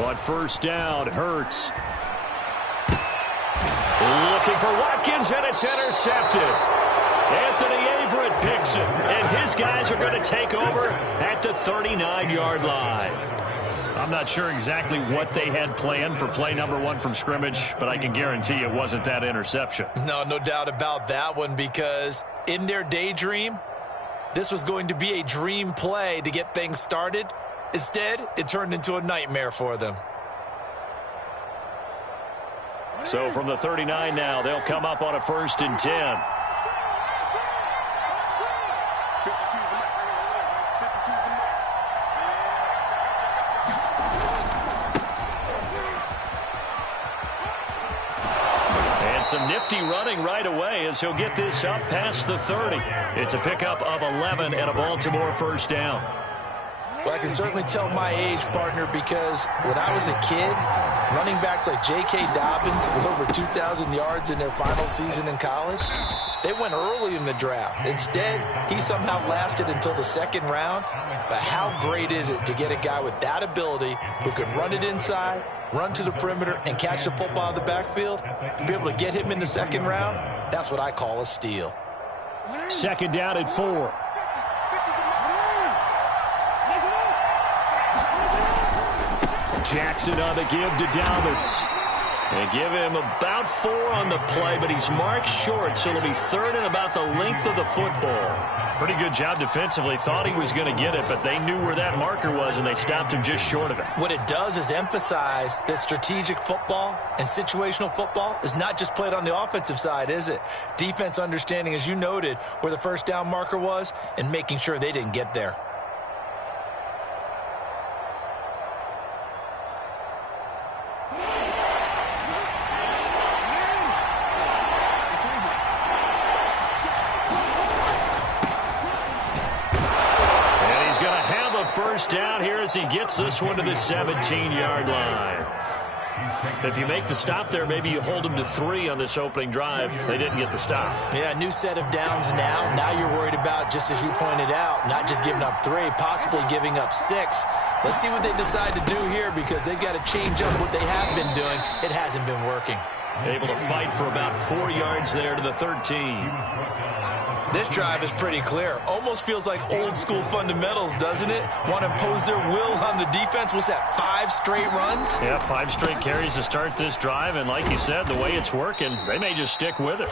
On first down, Hurts. Looking for Watkins, and it's intercepted. Anthony Averett picks it, and his guys are going to take over at the 39-yard line. I'm not sure exactly what they had planned for play number 1 from scrimmage, but I can guarantee it wasn't that interception. No doubt about that one, because in their daydream, this was going to be a dream play to get things started. Instead, it turned into a nightmare for them. So from the 39 now, they'll come up on a 1st and 10. And some nifty running right away as he'll get this up past the 30. It's a pickup of 11 and a Baltimore first down. Well, I can certainly tell my age, partner, because when I was a kid, running backs like J.K. Dobbins with over 2,000 yards in their final season in college, they went early in the draft. Instead, he somehow lasted until the 2nd round. But how great is it to get a guy with that ability who can run it inside, run to the perimeter, and catch the football in the backfield? To be able to get him in the 2nd round, that's what I call a steal. 2nd down at 4. Jackson on the give to Dobbins. They give him about 4 on the play, but he's marked short, so it'll be 3rd and about the length of the football. Pretty good job defensively. Thought he was going to get it, but they knew where that marker was, and they stopped him just short of it. What it does is emphasize that strategic football and situational football is not just played on the offensive side, is it? Defense understanding, as you noted, where the 1st down marker was and making sure they didn't get there. First down here as he gets this one to the 17-yard line. If you make the stop there, maybe you hold them to 3 on this opening drive. They didn't get the stop. Yeah, new set of downs now. Now you're worried about, just as you pointed out, not just giving up 3, possibly giving up 6. Let's see what they decide to do here, because they've got to change up what they have been doing. It hasn't been working. Able to fight for about 4 yards there to the 13. This drive is pretty clear. Almost feels like old school fundamentals, doesn't it? Want to impose their will on the defense. What's that, 5 straight runs? Yeah, 5 straight carries to start this drive. And like you said, the way it's working, they may just stick with it.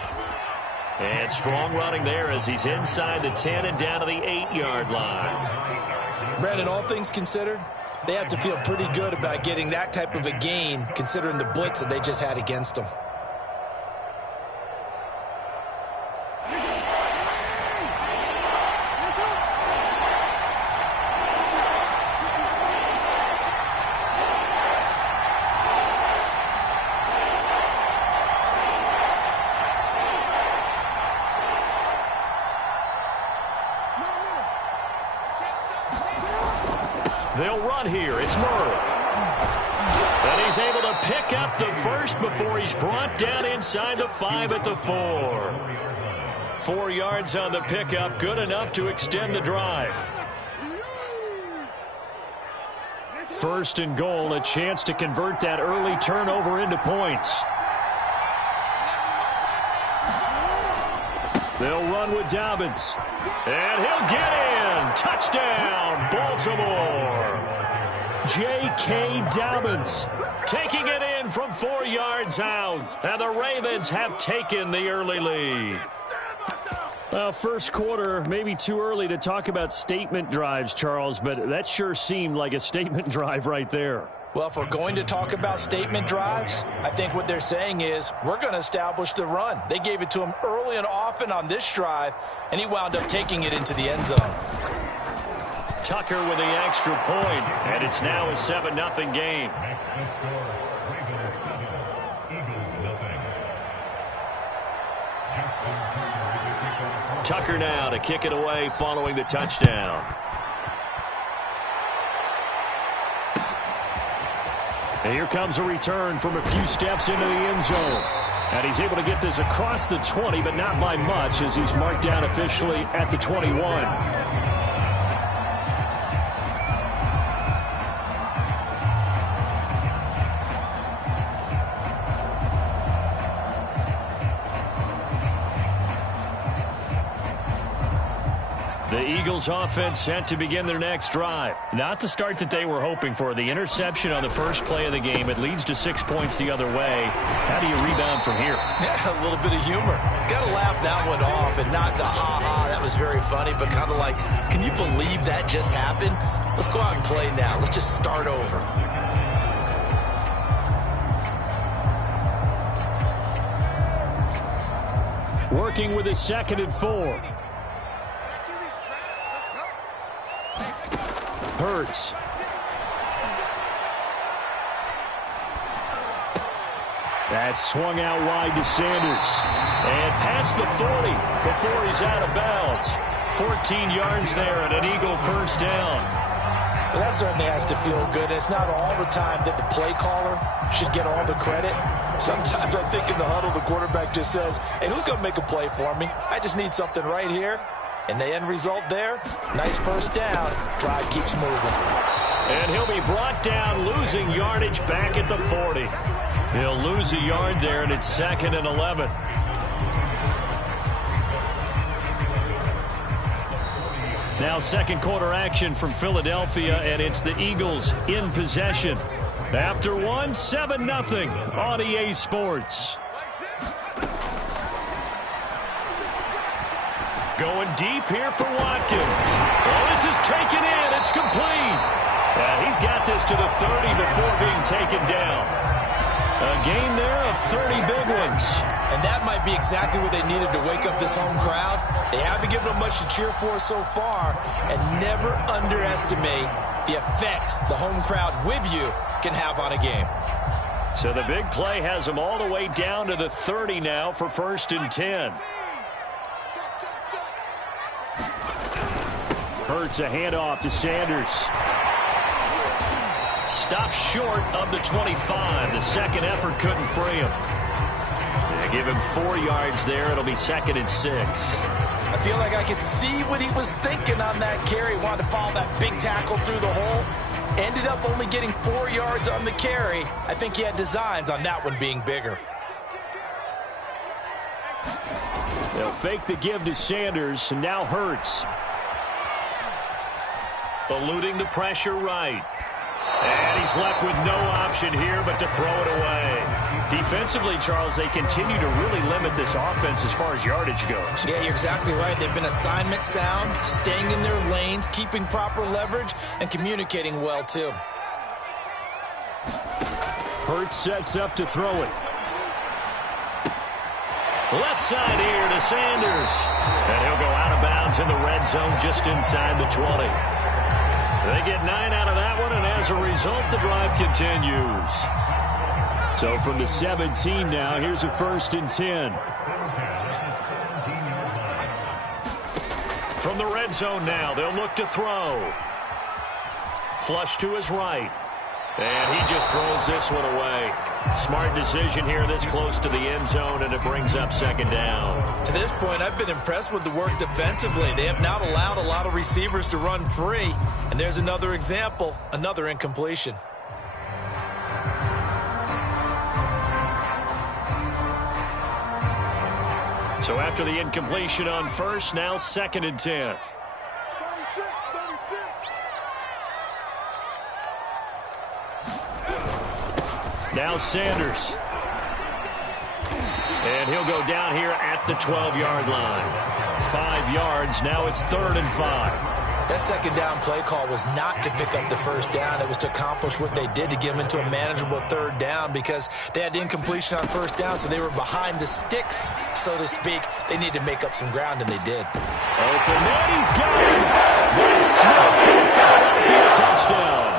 And strong running there as he's inside the 10 and down to the 8-yard line. Brandon, all things considered, they have to feel pretty good about getting that type of a gain, considering the blitz that they just had against them. They'll run here. It's Murray. And he's able to pick up the first before he's brought down inside the 5 at the 4. 4 yards on the pickup, good enough to extend the drive. 1st and goal, a chance to convert that early turnover into points. They'll run with Dobbins. And he'll get in. Touchdown, Baltimore. J.K. Dobbins taking it in from 4 yards out. And the Ravens have taken the early lead. Well, first quarter, maybe too early to talk about statement drives, Charles, but that sure seemed like a statement drive right there. Well, if we're going to talk about statement drives, I think what they're saying is we're going to establish the run. They gave it to him early and often on this drive, and he wound up taking it into the end zone. Tucker with the extra point, and it's now a 7-0 game. Tucker now to kick it away following the touchdown. And here comes a return from a few steps into the end zone. And he's able to get this across the 20, but not by much, as he's marked down officially at the 21. Eagles offense set to begin their next drive. Not the start that they were hoping for. The interception on the first play of the game. It leads to 6 points the other way. How do you rebound from here? Yeah, a little bit of humor. Got to laugh that one off and not the ha-ha. That was very funny, but kind of like, can you believe that just happened? Let's go out and play now. Let's just start over. Working with a 2nd and 4. Hurts. That's swung out wide to Sanders. And past the 40 before he's out of bounds. 14 yards there and an Eagle first down. Well, that certainly has to feel good. It's not all the time that the play caller should get all the credit. Sometimes I think in the huddle, the quarterback just says, hey, who's going to make a play for me? I just need something right here. And the end result there, nice first down. Drive keeps moving. And he'll be brought down, losing yardage back at the 40. He'll lose a yard there, and it's 2nd and 11. Now second quarter action from Philadelphia, and it's the Eagles in possession. After 7-0 on EA Sports. Going deep here for Watkins. Oh, this is taken in. It's complete. And he's got this to the 30 before being taken down. A gain there of 30 big ones. And that might be exactly what they needed to wake up this home crowd. They haven't given them much to cheer for so far. And never underestimate the effect the home crowd with you can have on a game. So the big play has them all the way down to the 30 now for 1st and 10. Hurts a handoff to Sanders. Stopped short of the 25. The second effort couldn't free him. They give him 4 yards there. It'll be 2nd and 6. I feel like I could see what he was thinking on that carry. Wanted to follow that big tackle through the hole. Ended up only getting 4 yards on the carry. I think he had designs on that one being bigger. They'll fake the give to Sanders, and now Hurts. Eluding the pressure right. And he's left with no option here but to throw it away. Defensively, Charles, they continue to really limit this offense as far as yardage goes. Yeah, you're exactly right. They've been assignment sound, staying in their lanes, keeping proper leverage, and communicating well, too. Hurts sets up to throw it. Left side here to Sanders. And he'll go out of bounds in the red zone just inside the 20. They get 9 out of that one, and as a result, the drive continues. So from the 17 now, here's a 1st and 10. From the red zone now, they'll look to throw. Flush to his right. And he just throws this one away. Smart decision here this close to the end zone, and it brings up 2nd down. To this point, I've been impressed with the work defensively. They have not allowed a lot of receivers to run free. And there's another example, another incompletion. So after the incompletion on first, now 2nd and 10. Now Sanders. And he'll go down here at the 12-yard line. 5 yards. Now it's 3rd and 5. That 2nd down play call was not to pick up the 1st down. It was to accomplish what they did to get them into a manageable 3rd down because they had incompletion on 1st down, so they were behind the sticks, so to speak. They needed to make up some ground, and they did. Open, and he's got it. That's Smith for the Philadelphia touchdown.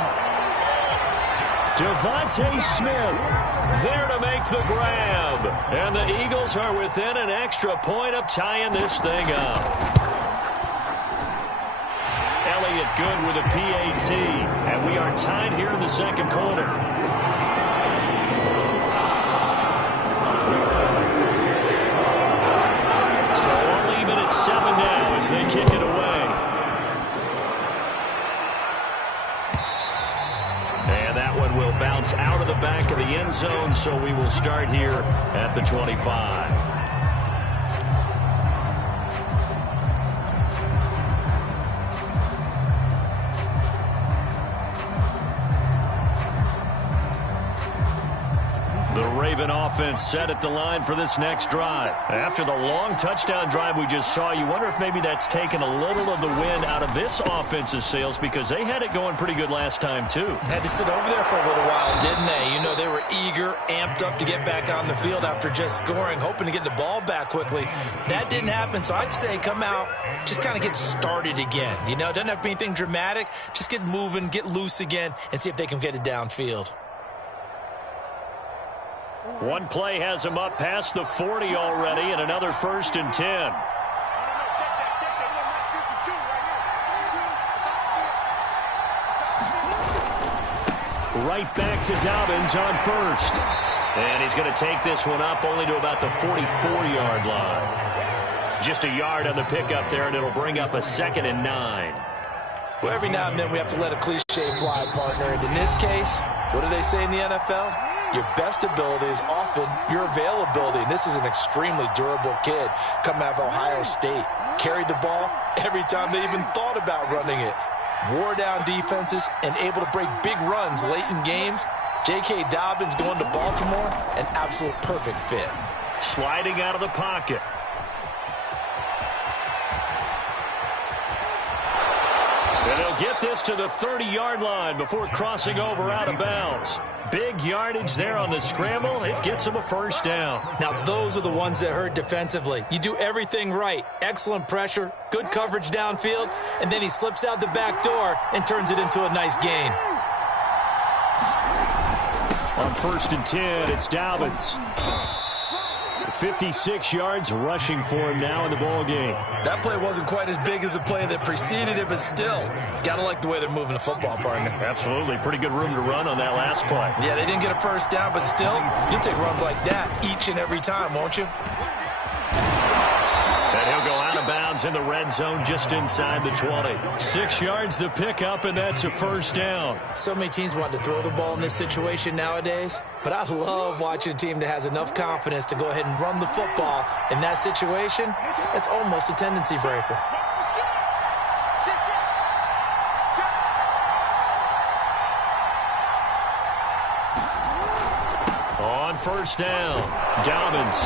Devontae Smith there to make the grab. And the Eagles are within an extra point of tying this thing up. Elliott good with a PAT. And we are tied here in the 2nd quarter. So all even at 7 now as they kick it away. And that one will bounce out of the back of the end zone, so we will start here at the 25. Raven offense set at the line for this next drive. After the long touchdown drive we just saw, you wonder if maybe that's taken a little of the wind out of this offense's sails, because they had it going pretty good last time too. Had to sit over there for a little while, didn't they? You know, they were eager, amped up to get back on the field after just scoring, hoping to get the ball back quickly. That didn't happen, so I'd say come out, just kind of get started again. You know, it doesn't have to be anything dramatic. Just get moving, get loose again, and see if they can get it downfield. One play has him up past the 40 already, and another 1st and 10. Right back to Dobbins on 1st. And he's going to take this one up only to about the 44-yard line. Just a yard on the pickup there, and it'll bring up a 2nd and 9. Well, every now and then we have to let a cliche fly, partner. And in this case, what do they say in the NFL? Your best ability is often your availability. And this is an extremely durable kid coming out of Ohio State. Carried the ball every time they even thought about running it. Wore down defenses and able to break big runs late in games. J.K. Dobbins going to Baltimore, an absolute perfect fit. Sliding out of the pocket. And he'll get this to the 30-yard line before crossing over out of bounds. Big yardage there on the scramble. It gets him a 1st down. Now, those are the ones that hurt defensively. You do everything right. Excellent pressure, good coverage downfield, and then he slips out the back door and turns it into a nice gain. On 1st and 10, it's Dobbins. 56 yards rushing for him now in the ball game. That play wasn't quite as big as the play that preceded it, but still, got to like the way they're moving the football, partner. Absolutely. Pretty good room to run on that last play. Yeah, they didn't get a 1st down, but still, you'll take runs like that each and every time, won't you? And he'll go out of bounds in the red zone just inside the 20. 6 yards the pickup, and that's a 1st down. So many teams want to throw the ball in this situation nowadays, but I love watching a team that has enough confidence to go ahead and run the football. In that situation, it's almost a tendency breaker. On 1st down, Dobbins.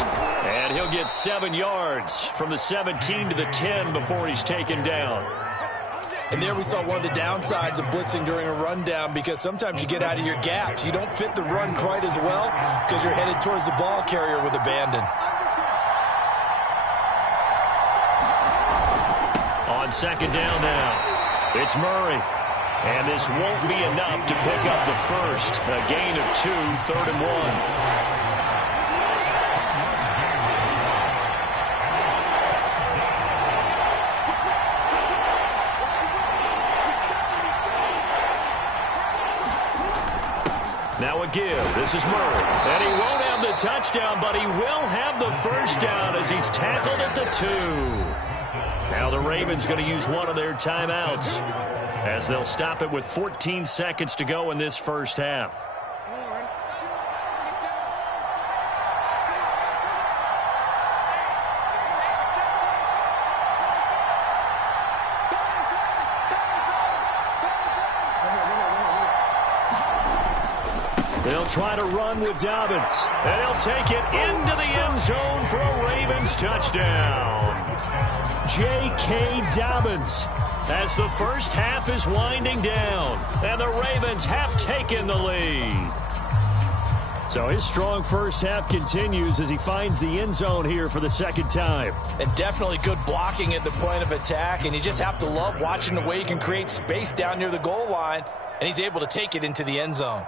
And he'll get 7 yards from the 17 to the 10 before he's taken down. And there we saw one of the downsides of blitzing during a rundown, because sometimes you get out of your gaps. You don't fit the run quite as well because you're headed towards the ball carrier with abandon. On 2nd down now, it's Murray. And this won't be enough to pick up the 1st. A gain of 2, 3rd and 1. Now a give. This is Murray. And he won't have the touchdown, but he will have the 1st down as he's tackled at the 2. Now the Ravens going to use one of their timeouts, as they'll stop it with 14 seconds to go in this 1st half. They'll try to run with Dobbins, and he'll take it into the end zone for a Ravens touchdown. J.K. Dobbins, as the 1st half is winding down, and the Ravens have taken the lead. So his strong 1st half continues as he finds the end zone here for the 2nd time. And definitely good blocking at the point of attack, and you just have to love watching the way he can create space down near the goal line, and he's able to take it into the end zone.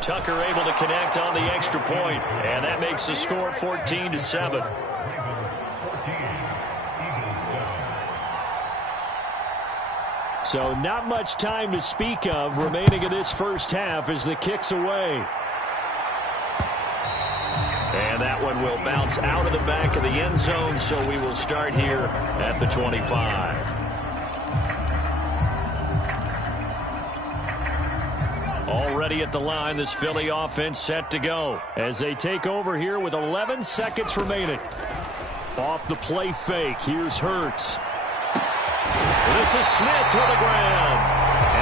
Tucker able to connect on the extra point, and that makes the score 14-7. So not much time to speak of remaining in this 1st half as the kick's away. And that one will bounce out of the back of the end zone, so we will start here at the 25. Already at the line, this Philly offense set to go as they take over here with 11 seconds remaining. Off the play fake, here's Hurts. This is Smith to the ground.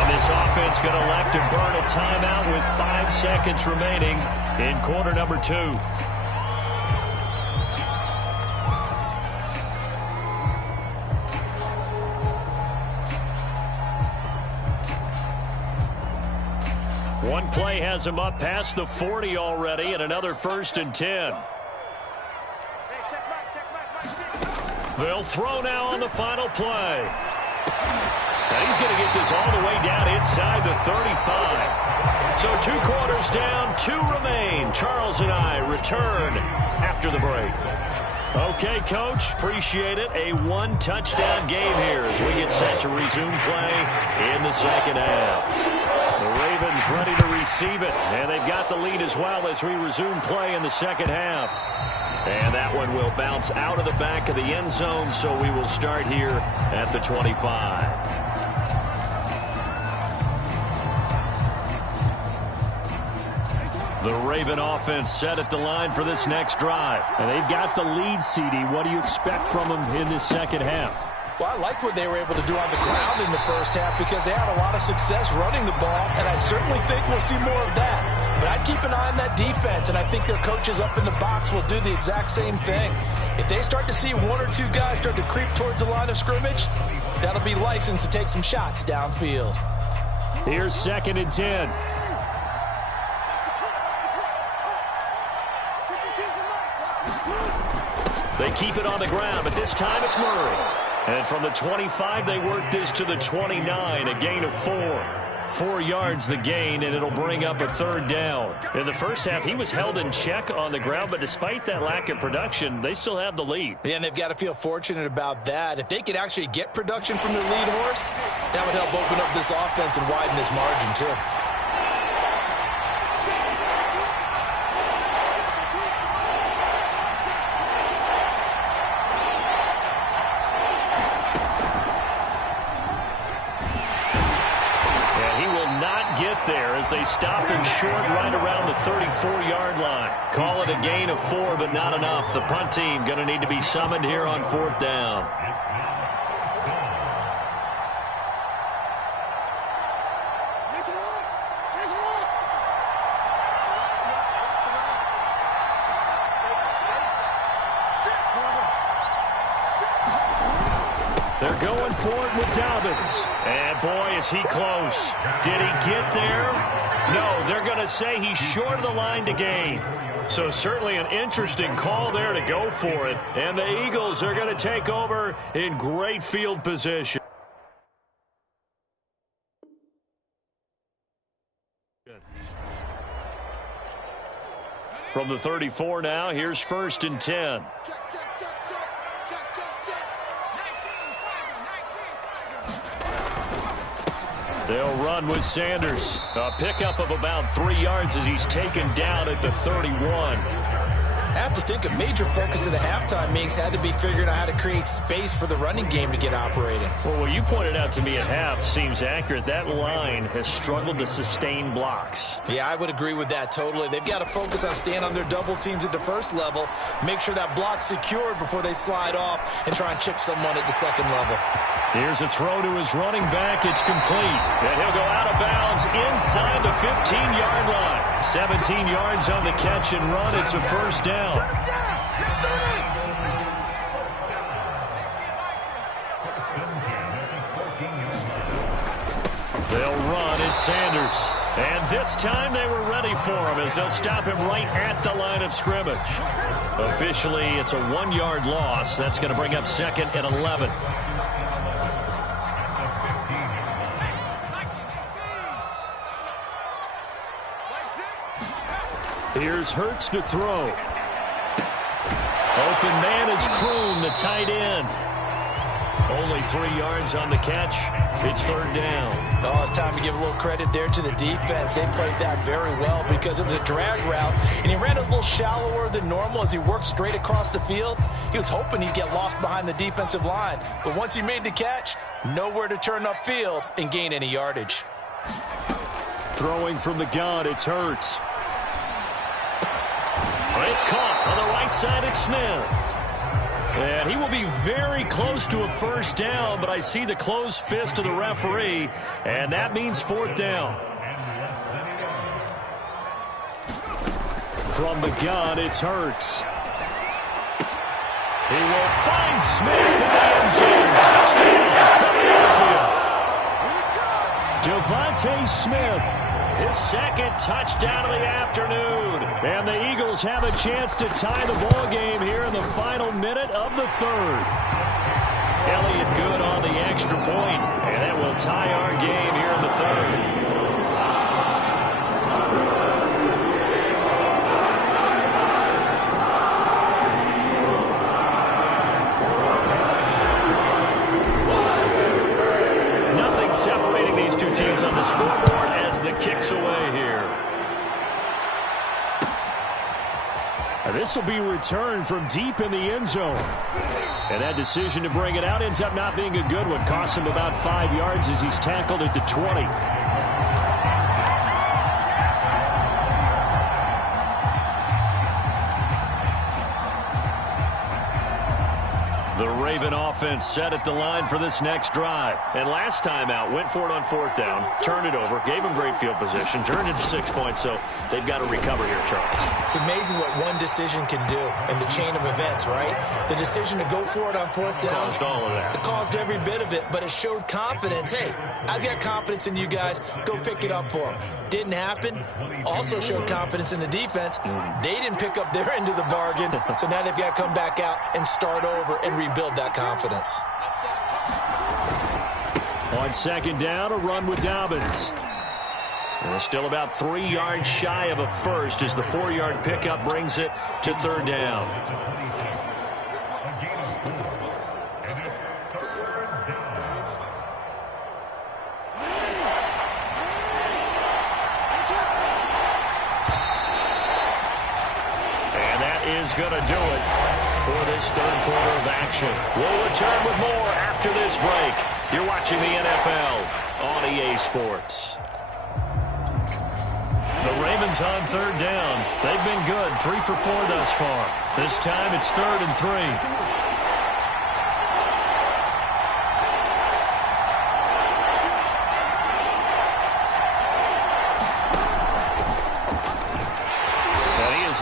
And this offense going to elect to burn a timeout with 5 seconds remaining in quarter number 2. One play has him up past the 40 already, and another 1st and 10. They'll throw now on the final play. And he's going to get this all the way down inside the 35. So 2 quarters down, 2 remain. Charles and I return after the break. Okay, Coach, appreciate it. A 1-touchdown game here as we get set to resume play in the second half. The Ravens ready to receive it, and they've got the lead as well as we resume play in the second half. And that one will bounce out of the back of the end zone, so we will start here at the 25. The Raven offense set at the line for this next drive. And they've got the lead, CD. What do you expect from them in this second half? Well, I like what they were able to do on the ground in the first half because they had a lot of success running the ball, and I certainly think we'll see more of that. But I'd keep an eye on that defense, and I think their coaches up in the box will do the exact same thing. If they start to see 1 or 2 guys start to creep towards the line of scrimmage, that'll be licensed to take some shots downfield. Here's 2nd and 10. They keep it on the ground, but this time it's Murray. And from the 25, they work this to the 29, a gain of 4. 4 yards the gain, and it'll bring up a 3rd down. In the first half, he was held in check on the ground, but despite that lack of production, they still have the lead. Yeah, and they've got to feel fortunate about that. If they could actually get production from their lead horse, that would help open up this offense and widen this margin, too. There as they stop him short right around the 34-yard line. Call it a gain of 4, but not enough. The punt team going to need to be summoned here on 4th down. They're going for it with Dobbins. And boy, is he close. Did he get there? No, they're going to say he's short of the line to gain. So certainly an interesting call there to go for it. And the Eagles are going to take over in great field position. From the 34 now, here's 1st and 10. They'll run with Sanders. A pickup of about 3 yards as he's taken down at the 31. I have to think a major focus of the halftime meetings had to be figuring out how to create space for the running game to get operating. Well, what you pointed out to me at half seems accurate. That line has struggled to sustain blocks. Yeah, I would agree with that totally. They've got to focus on staying on their double teams at the first level, make sure that block's secured before they slide off and try and chip someone at the second level. Here's a throw to his running back. It's complete. And he'll go out of bounds inside the 15-yard line. 17 yards on the catch and run. It's a 1st down. They'll run. It's Sanders. And this time they were ready for him as they'll stop him right at the line of scrimmage. Officially, it's a 1-yard loss. That's going to bring up 2nd and 11. Here's Hurts to throw. Open man is Kroon, the tight end. Only 3 yards on the catch. It's 3rd down. Oh, it's time to give a little credit there to the defense. They played that very well because it was a drag route, and he ran a little shallower than normal as he worked straight across the field. He was hoping he'd get lost behind the defensive line, but once he made the catch, nowhere to turn upfield and gain any yardage. Throwing from the gun, it's Hurts. It's caught on the right side. It's Smith. And he will be very close to a first down, but I see the closed fist of the referee, and that means fourth down. From the gun, it's Hurts. He will find Smith in the end zone. Touchdown, Philadelphia. Devontae Smith, his second touchdown of the afternoon. And the Eagles have a chance to tie the ball game here in the final minute of the third. Elliott good on the extra point, and that will tie our game here in the third. Separating these two teams on the scoreboard as the kick's away here. This will be returned from deep in the end zone. And that decision to bring it out ends up not being a good one. Costs him about 5 yards as he's tackled at the 20. The Raven offense set at the line for this next drive. And last time out, went for it on fourth down, turned it over, gave them great field position, turned it to 6 points, so they've got to recover here, Charles. It's amazing what one decision can do in the chain of events, right? The decision to go for it on fourth down. Caused all of that. It caused every bit of it, but it showed confidence. Hey, I've got confidence in you guys. Go pick it up for them. Didn't happen. Also showed confidence in the defense. They didn't pick up their end of the bargain, so now they've got to come back out and start over and rebuild that confidence. On second down, a run with Dobbins. We're still about 3 yards shy of a first as the 4-yard pickup brings it to third down. And that is going to do it for this third quarter of action. We'll return with more after this break. You're watching the NFL on EA Sports. The Ravens on third down. They've been good, 3 for 4 thus far. This time it's 3rd and 3.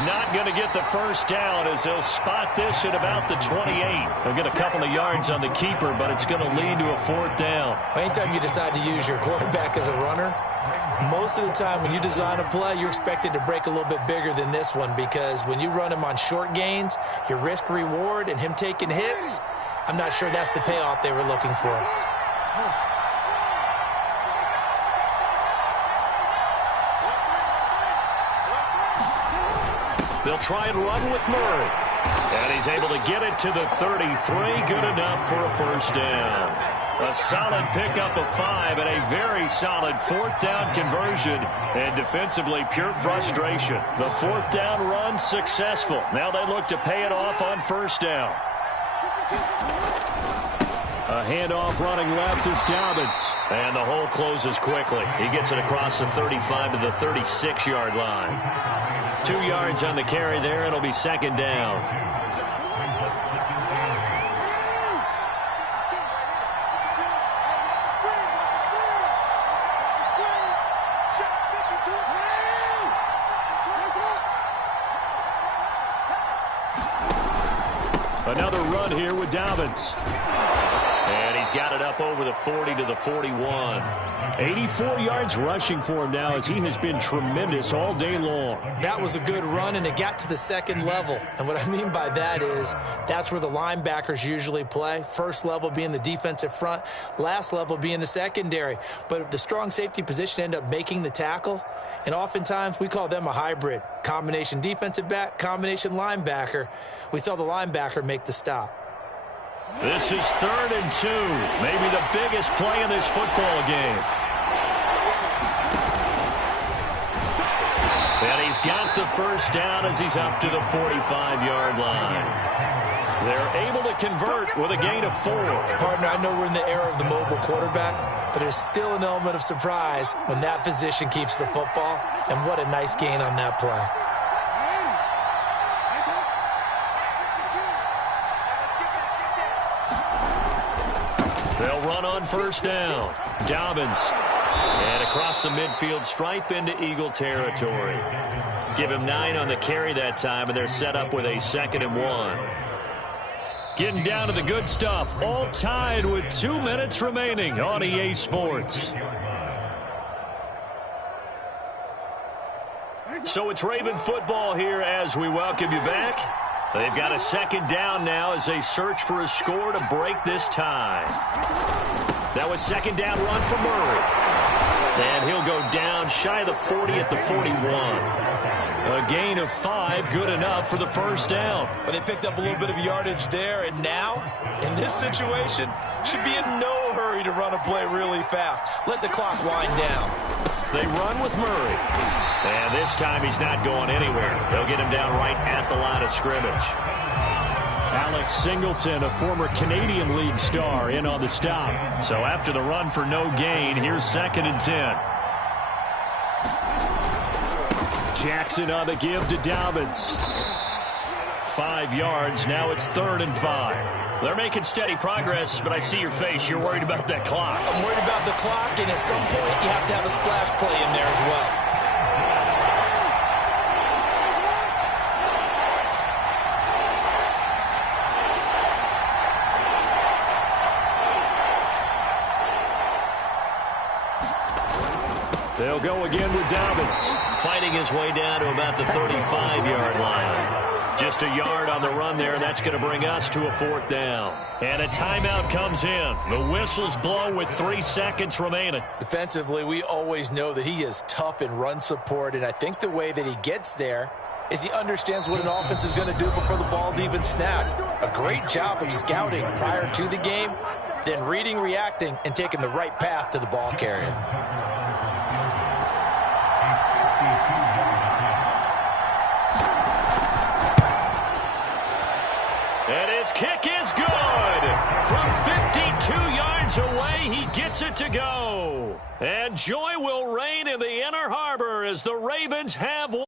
Not going to get the first down as they'll spot this at about the 28. They'll get a couple of yards on the keeper, but it's going to lead to a fourth down. Anytime you decide to use your quarterback as a runner, most of the time when you design a play, you're expected to break a little bit bigger than this one, because when you run him on short gains, your risk reward and him taking hits, I'm not sure that's the payoff they were looking for. They'll try and run with Murray. And he's able to get it to the 33. Good enough for a first down. A solid pickup of 5 and a very solid fourth down conversion. And defensively, pure frustration. The fourth down run successful. Now they look to pay it off on first down. A handoff running left is Dobbins. And the hole closes quickly. He gets it across the 35 to the 36-yard line. 2 yards on the carry there. It'll be second down. Another run here with Dobbins. And he's got it up over the 40 to the 41. 84 yards rushing for him now as he has been tremendous all day long. That was a good run, and it got to the second level. And what I mean by that is that's where the linebackers usually play. First level being the defensive front, last level being the secondary. But the strong safety position ended up making the tackle. And oftentimes we call them a hybrid. Combination defensive back, combination linebacker. We saw the linebacker make the stop. This is 3rd and 2. Maybe the biggest play in this football game. And he's got the first down as he's up to the 45-yard line. They're able to convert with a gain of 4. Partner, I know we're in the era of the mobile quarterback, but there's still an element of surprise when that position keeps the football. And what a nice gain on that play. on first down. Dobbins. And across the midfield stripe into Eagle territory. Give him 9 on the carry that time, and they're set up with a 2nd and 1. Getting down to the good stuff. All tied with 2 minutes remaining on EA Sports. So it's Raven football here as we welcome you back. They've got a 2nd down now as they search for a score to break this tie. That was 2nd down run for Murray. And he'll go down shy of the 40 at the 41. A gain of 5, good enough for the first down. But they picked up a little bit of yardage there, and now, in this situation, should be in no hurry to run a play really fast. Let the clock wind down. They run with Murray. And this time he's not going anywhere. They'll get him down right at the line of scrimmage. Alex Singleton, a former Canadian League star, in on the stop. So after the run for no gain, here's 2nd and 10. Jackson on the give to Dobbins. 5 yards. Now it's 3rd and 5. They're making steady progress, but I see your face. You're worried about that clock. I'm worried about the clock, and at some point you have to have a splash play in there as well. They'll go again with Dobbins. Fighting his way down to about the 35-yard line. Just a yard on the run there. That's going to bring us to a 4th down. And a timeout comes in. The whistles blow with 3 seconds remaining. Defensively, we always know that he is tough in run support, and I think the way that he gets there is he understands what an offense is going to do before the ball's even snapped. A great job of scouting prior to the game, then reading, reacting, and taking the right path to the ball carrier. And his kick is good. From 52 yards away, he gets it to go. And joy will reign in the Inner Harbor as the Ravens have won.